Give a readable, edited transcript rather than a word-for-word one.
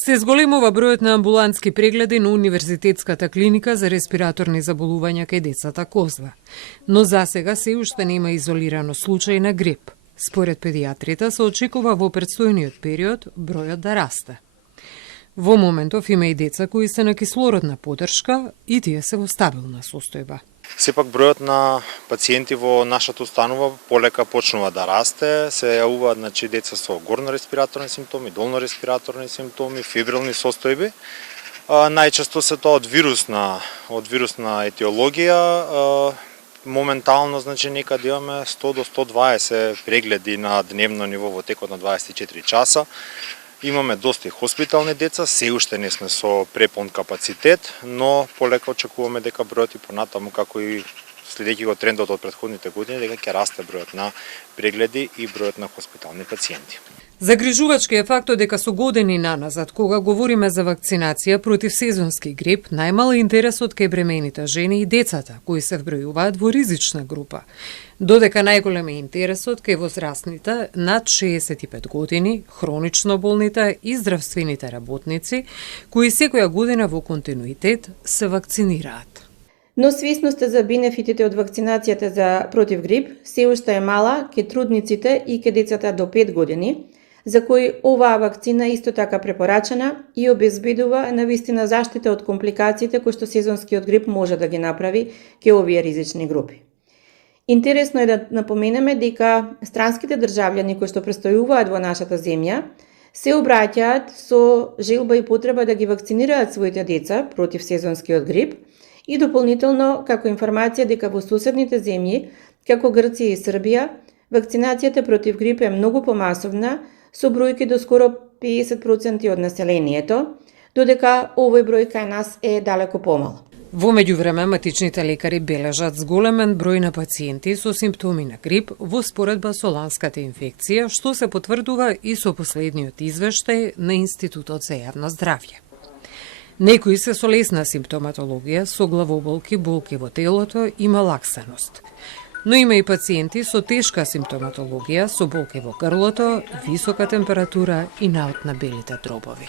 Се зголемува бројот на амбулантски прегледи на Универзитетската клиника за респираторни заболувања кај децата Козва. Но засега се уште нема изолирано случај на грип. Според педиатрите се очекува во претстојниот период бројот да расте. Во моментов има и деца кои се на кислородна поддршка и тие се во стабилна состојба. Сепак бројот на пациенти во нашата установа полека почнува да расте, се јавуваат деца со горно респираторни симптоми, долно респираторни симптоми, фибрилни состојби. Најчесто се тоа од вирусна етиологија. Моментално некаде имаме 100 до 120 прегледи на дневно ниво во текот на 24 часа. Имаме доста и хоспитални деца, се уште не сме со препон капацитет, но полека очекуваме дека бројот и понатаму, како и следејќи го трендот од претходните години, дека ќе расте бројот на прегледи и бројот на хоспитални пациенти. Загрижувачки е фактот дека со години наназад, кога говориме за вакцинација против сезонски грип, најмал е интересот кај бремените жени и децата, кои се вбројуваат во ризична група. Додека најголем е интересот кај возрастните над 65 години, хронично болните и здравствените работници, кои секоја година во континуитет се вакцинираат. Но свесноста за бенефитите од вакцинацијата за против грип се уште е мала кај трудниците и кај децата до 5 години, за кои оваа вакцина исто така препорачена и обезбедува навистина заштита од компликациите кои што сезонскиот грип може да ги направи кај овие ризични групи. Интересно е да напоменеме дека странските државјани кои што престојуваат во нашата земја се обраќаат со желба и потреба да ги вакцинираат своите деца против сезонскиот грип и дополнително како информација дека во соседните земји, како Грција и Србија, вакцинацијата против грип е многу помасовна, со бројки до скоро 50% од населението, додека овој број кај нас е далеко помал. Во меѓувреме, матичните лекари бележат зголемен број на пациенти со симптоми на грип во споредба со ланската инфекција, што се потврдува и со последниот извештај на Институтот за јавно здравје. Некои се со лесна симптоматологија, со главоболки, болки во телото и малаксаност. Но има и пациенти со тешка симптоматологија, со болки во грлото, висока температура и наот на белите дробови.